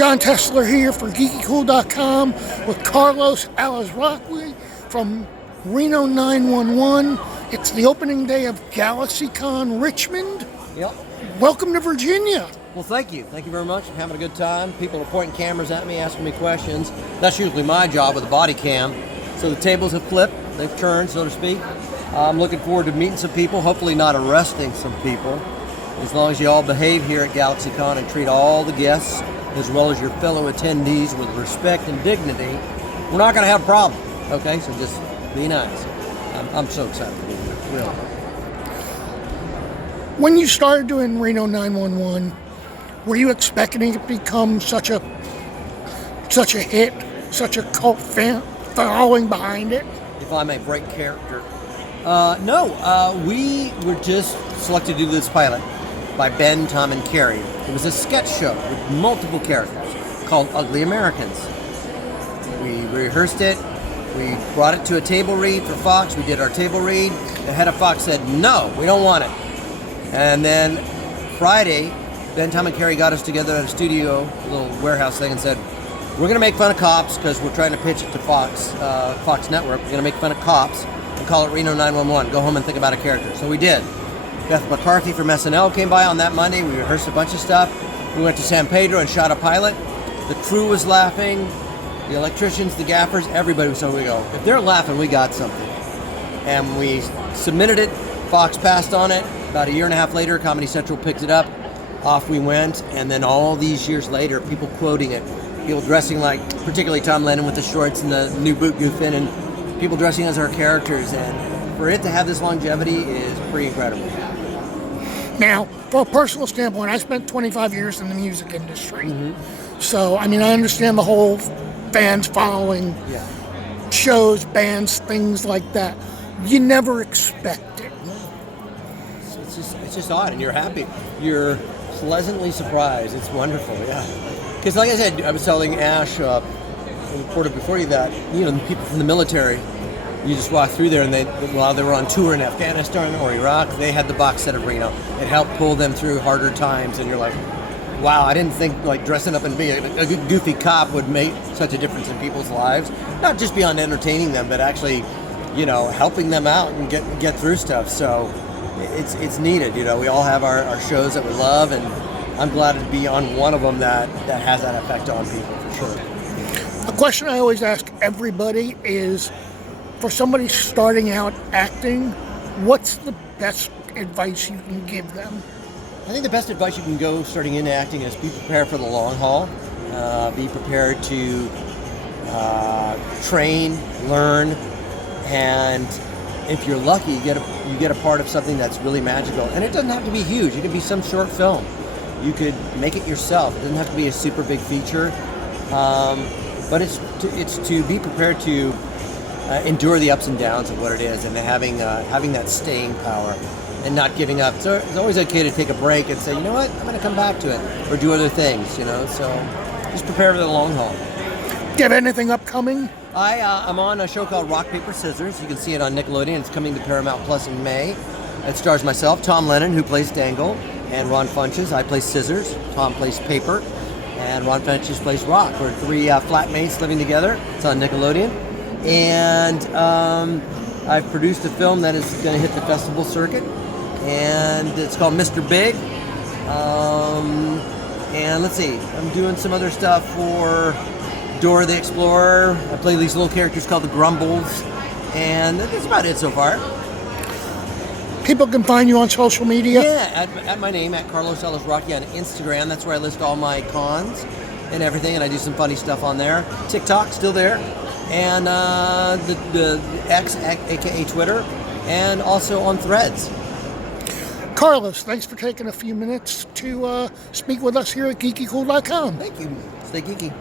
John Tesler here for GeekyKOOL.com with Carlos Alazraqui from Reno 911. It's the opening day of GalaxyCon Richmond. Yep. Welcome to Virginia. Well, thank you. Thank you very much. I'm having a good time. People are pointing cameras at me, asking me questions. That's usually my job with a body cam. So the tables have flipped. They've turned, so to speak. I'm looking forward to meeting some people, hopefully not arresting some people. As long as you all behave here at GalaxyCon and treat all the guests, as well as your fellow attendees, with respect and dignity, we're not going to have a problem. Okay, so just be nice. I'm so excited to be here, really. When you started doing Reno 911, were you expecting it to become such a hit, such a cult fan following behind it? If I may break character. No, we were just selected to do this pilot by Ben, Tom, and Carrie. It was a sketch show with multiple characters called Ugly Americans. We rehearsed it. We brought it to a table read for Fox. We did our table read. The head of Fox said, no, we don't want it. And then Friday, Ben, Tom, and Carrie got us together at a studio, a little warehouse thing, and said, we're going to make fun of cops because we're trying to pitch it to Fox Network. We're going to make fun of cops and call it Reno 911. Go home and think about a character. So we did. Beth McCarthy from SNL came by on that Monday. We rehearsed a bunch of stuff. We went to San Pedro and shot a pilot. The crew was laughing. The electricians, the gaffers, everybody was so we go, if they're laughing, we got something. And we submitted it. Fox passed on it. About a year and a half later, Comedy Central picked it up. Off we went. And then all these years later, people quoting it. People dressing like, particularly Tom Lennon with the shorts and the new boot goof in, and people dressing as our characters. And for it to have this longevity is pretty incredible. Now, from a personal standpoint, I spent 25 years in the music industry. So, I mean, I understand the whole fans following shows, bands, things like that. You never expect it. It's just odd, and you're happy. You're pleasantly surprised. It's wonderful, yeah. Because like I said, I was telling Ash, the reporter before you, that, you know, the people from the military, you just walk through there, and while they were on tour in Afghanistan or Iraq, they had the box set of Reno. It helped pull them through harder times, and you're like, wow, I didn't think like dressing up and being a goofy cop would make such a difference in people's lives. Not just beyond entertaining them, but actually, you know, helping them out and get through stuff. So it's needed. You know, we all have our shows that we love, and I'm glad to be on one of them that has that effect on people, for sure. A question I always ask everybody is, for somebody starting out acting, what's the best advice you can give them? I think the best advice you can go starting into acting is be prepared for the long haul. Be prepared to train, learn, and if you're lucky, you get a part of something that's really magical. And it doesn't have to be huge. It could be some short film. You could make it yourself. It doesn't have to be a super big feature. But it's to be prepared to endure the ups and downs of what it is, and having that staying power and not giving up. So it's always okay to take a break and say, you know what, I'm going to come back to it, or do other things, you know. So just prepare for the long haul. Do you have anything upcoming? I'm on a show called Rock, Paper, Scissors. You can see it on Nickelodeon. It's coming to Paramount Plus in May. It stars myself, Tom Lennon, who plays Dangle, and Ron Funches. I play Scissors. Tom plays Paper, and Ron Funches plays Rock. We're three flatmates living together. It's on Nickelodeon. And I've produced a film that is going to hit the festival circuit, and it's called Mr. Big. And let's see, I'm doing some other stuff for Dora the Explorer. I play these little characters called the Grumbles, and that's about it so far. People can find you on social media? Yeah, at my name, at Carlos Alazraqui on Instagram. That's where I list all my cons and everything, and I do some funny stuff on there. TikTok, still there. And the X, aka Twitter, and also on Threads. Carlos, thanks for taking a few minutes to speak with us here at GeekyKOOL.com. Thank you. Stay geeky.